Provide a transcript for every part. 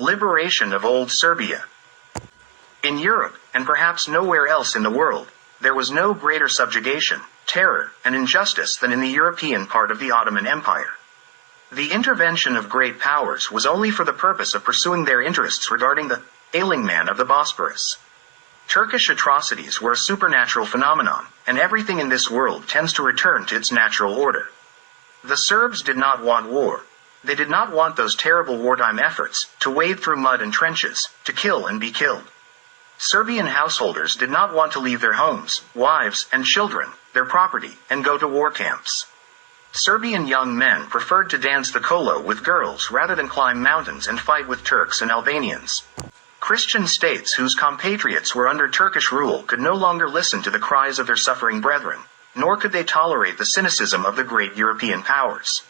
Liberation of Old Serbia. In Europe, and perhaps nowhere else in the world, there was no greater subjugation, terror, and injustice than in the European part of the Ottoman Empire. The intervention of great powers was only for the purpose of pursuing their interests regarding the ailing man of the Bosporus. Turkish atrocities were a supernatural phenomenon, and everything in this world tends to return to its natural order. The Serbs did not want war. They did not want those terrible wartime efforts, to wade through mud and trenches, to kill and be killed. Serbian householders did not want to leave their homes, wives, and children, their property, and go to war camps. Serbian young men preferred to dance the kolo with girls rather than climb mountains and fight with Turks and Albanians. Christian states whose compatriots were under Turkish rule could no longer listen to the cries of their suffering brethren, nor could they tolerate the cynicism of the great European powers.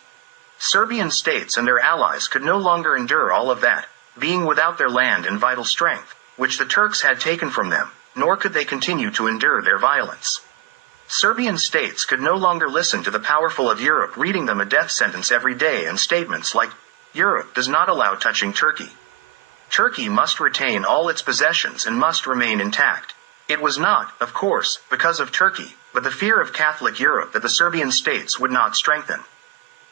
Serbian states and their allies could no longer endure all of that, being without their land and vital strength, which the Turks had taken from them, nor could they continue to endure their violence. Serbian states could no longer listen to the powerful of Europe reading them a death sentence every day and statements like, "Europe does not allow touching Turkey. Turkey must retain all its possessions and must remain intact." It was not, of course, because of Turkey, but the fear of Catholic Europe that the Serbian states would not strengthen.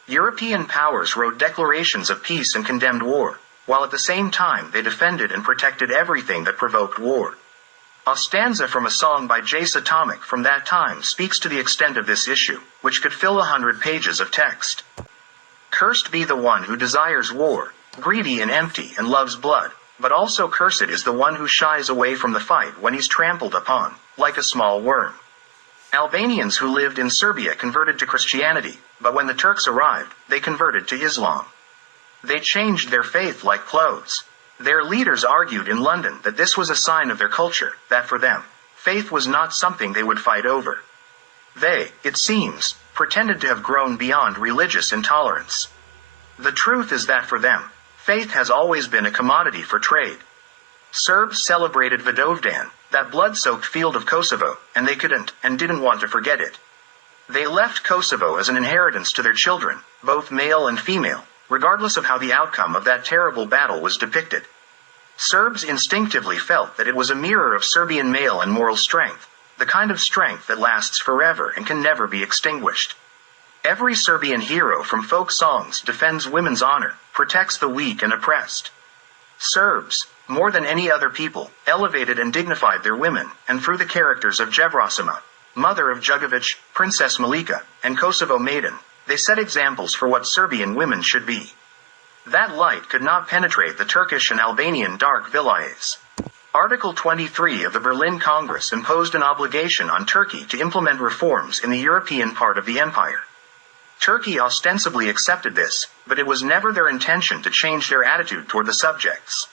European powers wrote declarations of peace and condemned war, while at the same time they defended and protected everything that provoked war. A stanza from a song by Jace Atomic from that time speaks to the extent of this issue, which could fill 100 pages of text. Cursed be the one who desires war, greedy and empty and loves blood, but also cursed is the one who shies away from the fight when he's trampled upon, like a small worm. Albanians who lived in Serbia converted to Christianity, but when the Turks arrived, they converted to Islam. They changed their faith like clothes. Their leaders argued in London that this was a sign of their culture, that for them, faith was not something they would fight over. They, it seems, pretended to have grown beyond religious intolerance. The truth is that for them, faith has always been a commodity for trade. Serbs celebrated Vidovdan, that blood-soaked field of Kosovo, and they couldn't, and didn't want to forget it. They left Kosovo as an inheritance to their children, both male and female, regardless of how the outcome of that terrible battle was depicted. Serbs instinctively felt that it was a mirror of Serbian male and moral strength, the kind of strength that lasts forever and can never be extinguished. Every Serbian hero from folk songs defends women's honor, protects the weak and oppressed. Serbs, more than any other people, elevated and dignified their women, and through the characters of Jevrosima, mother of Jugovic, Princess Malika, and Kosovo Maiden, they set examples for what Serbian women should be. That light could not penetrate the Turkish and Albanian dark vilayets. Article 23 of the Berlin Congress imposed an obligation on Turkey to implement reforms in the European part of the empire. Turkey ostensibly accepted this, but it was never their intention to change their attitude toward the subjects.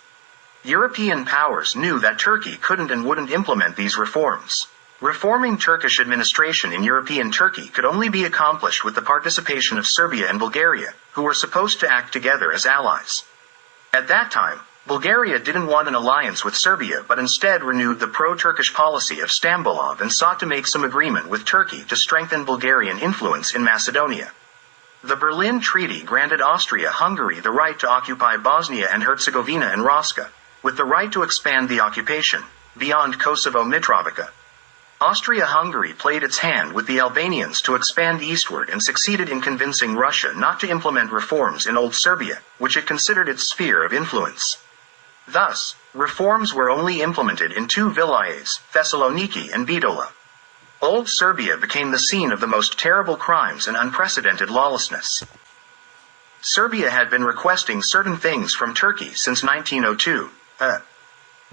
European powers knew that Turkey couldn't and wouldn't implement these reforms. Reforming Turkish administration in European Turkey could only be accomplished with the participation of Serbia and Bulgaria, who were supposed to act together as allies. At that time, Bulgaria didn't want an alliance with Serbia but instead renewed the pro-Turkish policy of Stambulov and sought to make some agreement with Turkey to strengthen Bulgarian influence in Macedonia. The Berlin Treaty granted Austria-Hungary the right to occupy Bosnia and Herzegovina and Raška, with the right to expand the occupation, beyond Kosovo-Mitrovica. Austria-Hungary played its hand with the Albanians to expand eastward and succeeded in convincing Russia not to implement reforms in Old Serbia, which it considered its sphere of influence. Thus, reforms were only implemented in two vilayets, Thessaloniki and Bitola. Old Serbia became the scene of the most terrible crimes and unprecedented lawlessness. Serbia had been requesting certain things from Turkey since 1902,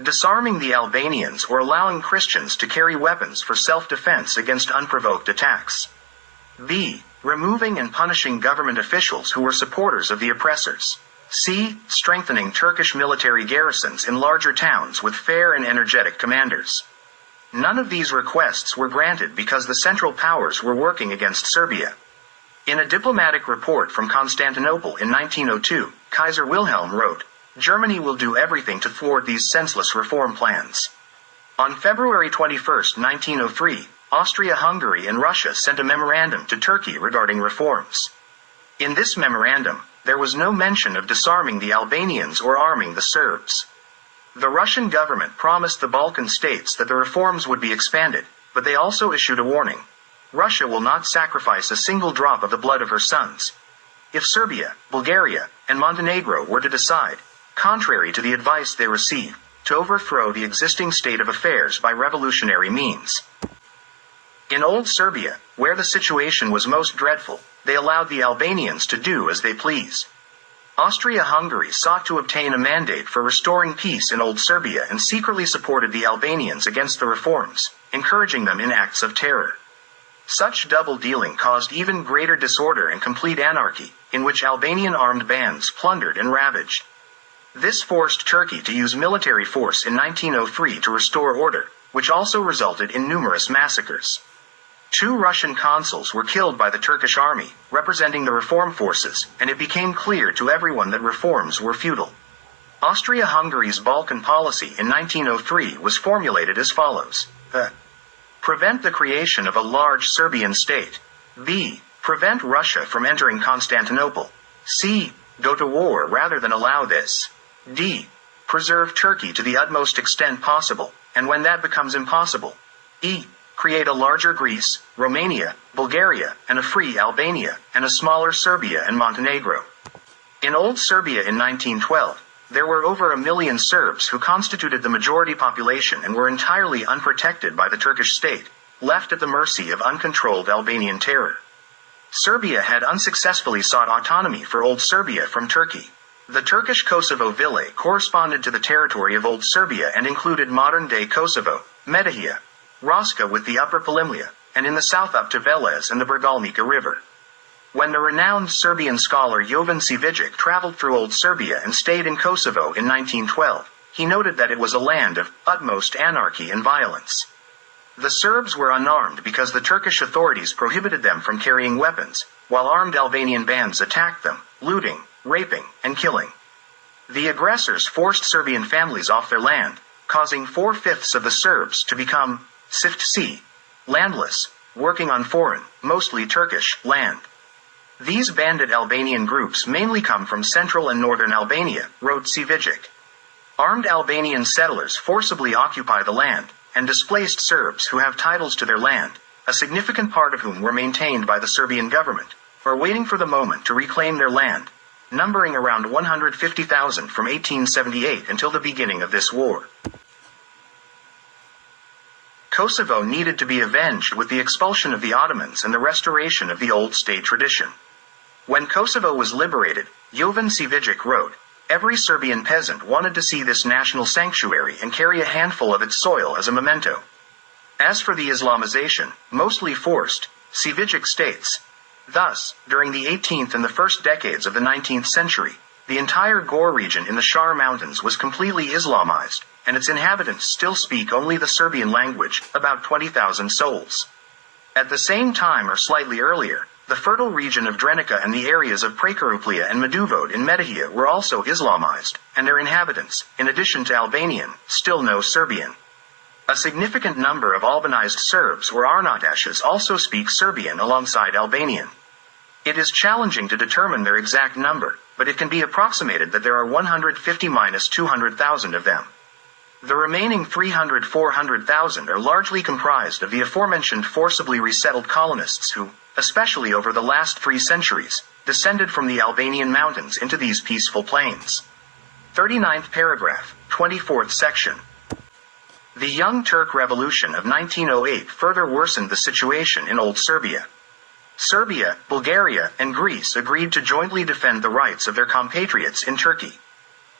disarming the Albanians or allowing Christians to carry weapons for self-defense against unprovoked attacks. B. Removing and punishing government officials who were supporters of the oppressors. C. Strengthening Turkish military garrisons in larger towns with fair and energetic commanders. None of these requests were granted because the Central Powers were working against Serbia. In a diplomatic report from Constantinople in 1902, Kaiser Wilhelm wrote, "Germany will do everything to thwart these senseless reform plans." On February 21, 1903, Austria-Hungary and Russia sent a memorandum to Turkey regarding reforms. In this memorandum, there was no mention of disarming the Albanians or arming the Serbs. The Russian government promised the Balkan states that the reforms would be expanded, but they also issued a warning. Russia will not sacrifice a single drop of the blood of her sons. If Serbia, Bulgaria, and Montenegro were to decide, contrary to the advice they received, to overthrow the existing state of affairs by revolutionary means. In Old Serbia, where the situation was most dreadful, they allowed the Albanians to do as they pleased. Austria-Hungary sought to obtain a mandate for restoring peace in Old Serbia and secretly supported the Albanians against the reforms, encouraging them in acts of terror. Such double-dealing caused even greater disorder and complete anarchy, in which Albanian armed bands plundered and ravaged. This forced Turkey to use military force in 1903 to restore order, which also resulted in numerous massacres. 2 Russian consuls were killed by the Turkish army, representing the reform forces, and it became clear to everyone that reforms were futile. Austria-Hungary's Balkan policy in 1903 was formulated as follows. Prevent the creation of a large Serbian state. B. Prevent Russia from entering Constantinople. C. Go to war rather than allow this. D. Preserve Turkey to the utmost extent possible, and when that becomes impossible. E. Create a larger Greece, Romania, Bulgaria, and a free Albania, and a smaller Serbia and Montenegro. In Old Serbia in 1912, there were over 1 million Serbs who constituted the majority population and were entirely unprotected by the Turkish state, left at the mercy of uncontrolled Albanian terror. Serbia had unsuccessfully sought autonomy for Old Serbia from Turkey. The Turkish Kosovo Ville corresponded to the territory of Old Serbia and included modern-day Kosovo, Metohija, Raška with the Upper Polimlja, and in the south up to Velez and the Bergalnika River. When the renowned Serbian scholar Jovan Deretic traveled through Old Serbia and stayed in Kosovo in 1912, he noted that it was a land of utmost anarchy and violence. The Serbs were unarmed because the Turkish authorities prohibited them from carrying weapons, while armed Albanian bands attacked them, looting, raping, and killing. The aggressors forced Serbian families off their land, causing 4/5 of the Serbs to become SIFT-C, landless, working on foreign, mostly Turkish, land. These bandit Albanian groups mainly come from central and northern Albania, wrote Deretic. Armed Albanian settlers forcibly occupy the land, and displaced Serbs who have titles to their land, a significant part of whom were maintained by the Serbian government, are waiting for the moment to reclaim their land, numbering around 150,000 from 1878 until the beginning of this war. Kosovo needed to be avenged with the expulsion of the Ottomans and the restoration of the old state tradition. When Kosovo was liberated, Jovan Deretic wrote, every Serbian peasant wanted to see this national sanctuary and carry a handful of its soil as a memento. As for the Islamization, mostly forced, Deretic states, thus, during the 18th and the first decades of the 19th century, the entire Gore region in the Shar Mountains was completely Islamized, and its inhabitants still speak only the Serbian language, about 20,000 souls. At the same time or slightly earlier, the fertile region of Drenica and the areas of Prekaruplia and Meduvod in Metohija were also Islamized, and their inhabitants, in addition to Albanian, still know Serbian. A significant number of Albanized Serbs or Arnautashes also speak Serbian alongside Albanian. It is challenging to determine their exact number, but it can be approximated that there are 150–200,000 of them. The remaining 300–400,000 are largely comprised of the aforementioned forcibly resettled colonists who, especially over the last 3 centuries, descended from the Albanian mountains into these peaceful plains. 39th paragraph, 24th section. The Young Turk Revolution of 1908 further worsened the situation in Old Serbia. Serbia, Bulgaria, and Greece agreed to jointly defend the rights of their compatriots in Turkey.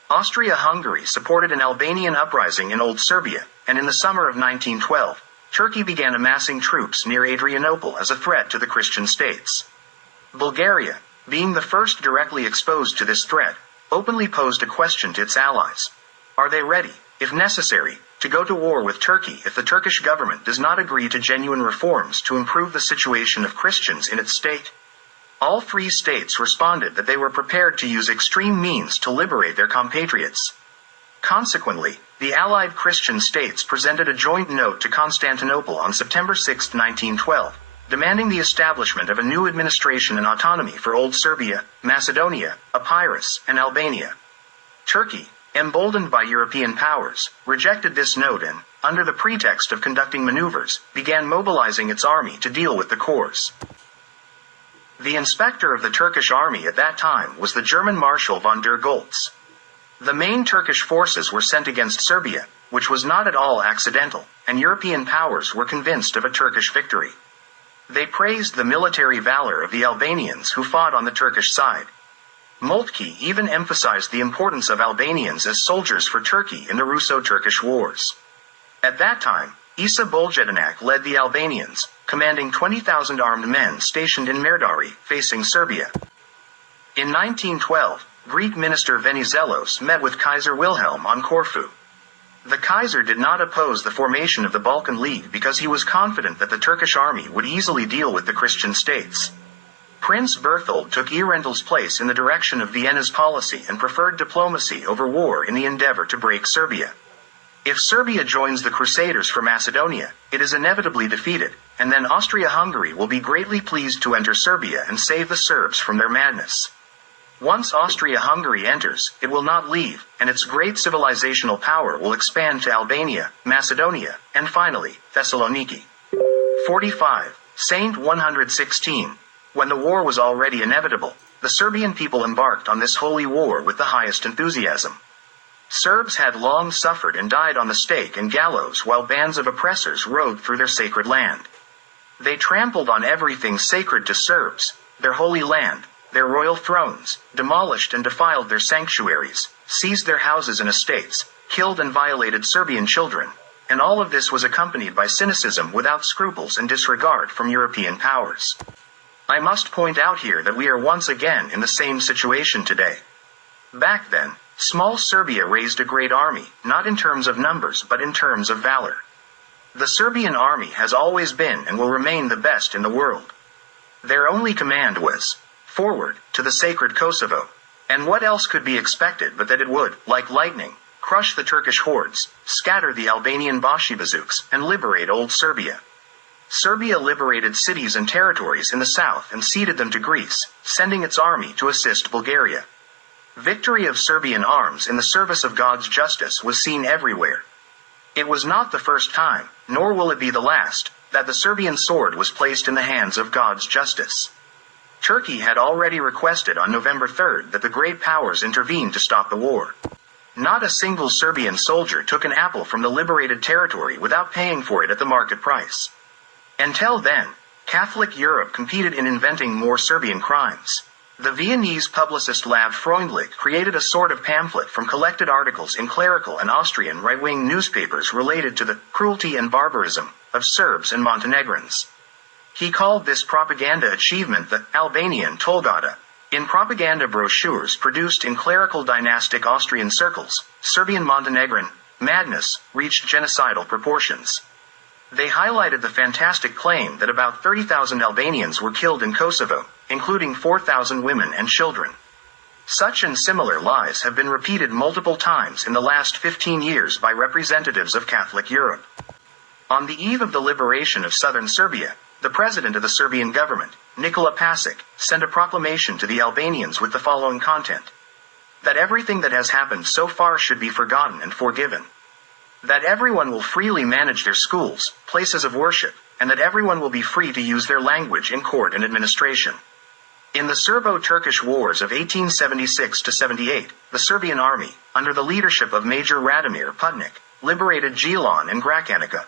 Austria-Hungary supported an Albanian uprising in Old Serbia, and in the summer of 1912, Turkey began amassing troops near Adrianople as a threat to the Christian states. Bulgaria, being the first directly exposed to this threat, openly posed a question to its allies. Are they ready, if necessary, to go to war with Turkey if the Turkish government does not agree to genuine reforms to improve the situation of Christians in its state? All 3 states responded that they were prepared to use extreme means to liberate their compatriots. Consequently, the Allied Christian states presented a joint note to Constantinople on September 6, 1912, demanding the establishment of a new administration and autonomy for Old Serbia, Macedonia, Epirus, and Albania. Turkey, emboldened by European powers, rejected this note and, under the pretext of conducting maneuvers, began mobilizing its army to deal with the Kurds. The inspector of the Turkish army at that time was the German Marshal von der Goltz. The main Turkish forces were sent against Serbia, which was not at all accidental, and European powers were convinced of a Turkish victory. They praised the military valor of the Albanians who fought on the Turkish side. Moltke even emphasized the importance of Albanians as soldiers for Turkey in the Russo-Turkish wars. At that time, Isa Boljedinak led the Albanians, commanding 20,000 armed men stationed in Merdari, facing Serbia. In 1912, Greek minister Venizelos met with Kaiser Wilhelm on Corfu. The Kaiser did not oppose the formation of the Balkan League because he was confident that the Turkish army would easily deal with the Christian states. Prince Berthold took Erental's place in the direction of Vienna's policy and preferred diplomacy over war in the endeavor to break Serbia. If Serbia joins the Crusaders for Macedonia, it is inevitably defeated, and then Austria-Hungary will be greatly pleased to enter Serbia and save the Serbs from their madness. Once Austria-Hungary enters, it will not leave, and its great civilizational power will expand to Albania, Macedonia, and finally, Thessaloniki. 45. Saint 116. When the war was already inevitable, the Serbian people embarked on this holy war with the highest enthusiasm. Serbs had long suffered and died on the stake and gallows while bands of oppressors rode through their sacred land. They trampled on everything sacred to Serbs, their holy land, their royal thrones, demolished and defiled their sanctuaries, seized their houses and estates, killed and violated Serbian children, and all of this was accompanied by cynicism without scruples and disregard from European powers. I must point out here that we are once again in the same situation today. Back then, small Serbia raised a great army, not in terms of numbers but in terms of valor. The Serbian army has always been and will remain the best in the world. Their only command was, forward, to the sacred Kosovo. And what else could be expected but that it would, like lightning, crush the Turkish hordes, scatter the Albanian Bolsheviks, and liberate Old Serbia. Serbia liberated cities and territories in the south and ceded them to Greece, sending its army to assist Bulgaria. Victory of Serbian arms in the service of God's justice was seen everywhere. It was not the first time, nor will it be the last, that the Serbian sword was placed in the hands of God's justice. Turkey had already requested on November 3 that the great powers intervene to stop the war. Not a single Serbian soldier took an apple from the liberated territory without paying for it at the market price. Until then, Catholic Europe competed in inventing more Serbian crimes. The Viennese publicist Lav Freundlich created a sort of pamphlet from collected articles in clerical and Austrian right-wing newspapers related to the cruelty and barbarism of Serbs and Montenegrins. He called this propaganda achievement the Albanian Tolgata. In propaganda brochures produced in clerical dynastic Austrian circles, Serbian Montenegrin madness reached genocidal proportions. They highlighted the fantastic claim that about 30,000 Albanians were killed in Kosovo, including 4,000 women and children. Such and similar lies have been repeated multiple times in the last 15 years by representatives of Catholic Europe. On the eve of the liberation of southern Serbia, the president of the Serbian government, Nikola Pasic, sent a proclamation to the Albanians with the following content: that everything that has happened so far should be forgotten and forgiven. That everyone will freely manage their schools, places of worship, and that everyone will be free to use their language in court and administration. In the Serbo-Turkish Wars of 1876-78, the Serbian army, under the leadership of Major Radomir Putnik, liberated Gilan and Gračanica.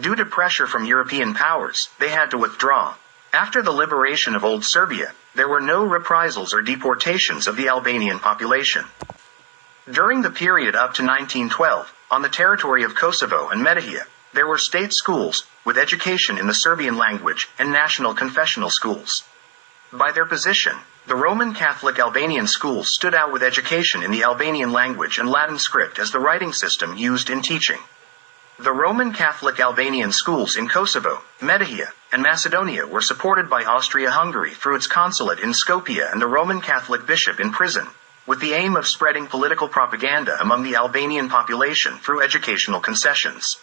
Due to pressure from European powers, they had to withdraw. After the liberation of Old Serbia, there were no reprisals or deportations of the Albanian population. During the period up to 1912, on the territory of Kosovo and Metohija, there were state schools, with education in the Serbian language, and national confessional schools. By their position, the Roman Catholic Albanian schools stood out with education in the Albanian language and Latin script as the writing system used in teaching. The Roman Catholic Albanian schools in Kosovo, Metohija, and Macedonia were supported by Austria-Hungary through its consulate in Skopje and the Roman Catholic bishop in prison, with the aim of spreading political propaganda among the Albanian population through educational concessions.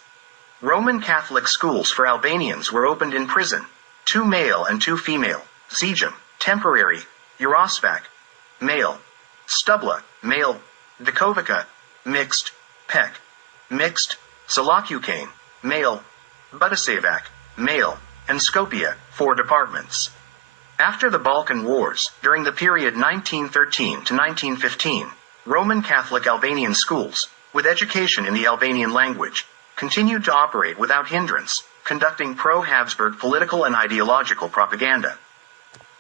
Roman Catholic schools for Albanians were opened in prison. 2 male and 2 female, Zijum, temporary, Yarosvac, male, Stubla, male, Dakovica, mixed, Pek, mixed, Salakukane, male, Budasevac, male, and Skopje, 4 departments. After the Balkan Wars, during the period 1913 to 1915, Roman Catholic Albanian schools, with education in the Albanian language, continued to operate without hindrance, conducting pro-Habsburg political and ideological propaganda.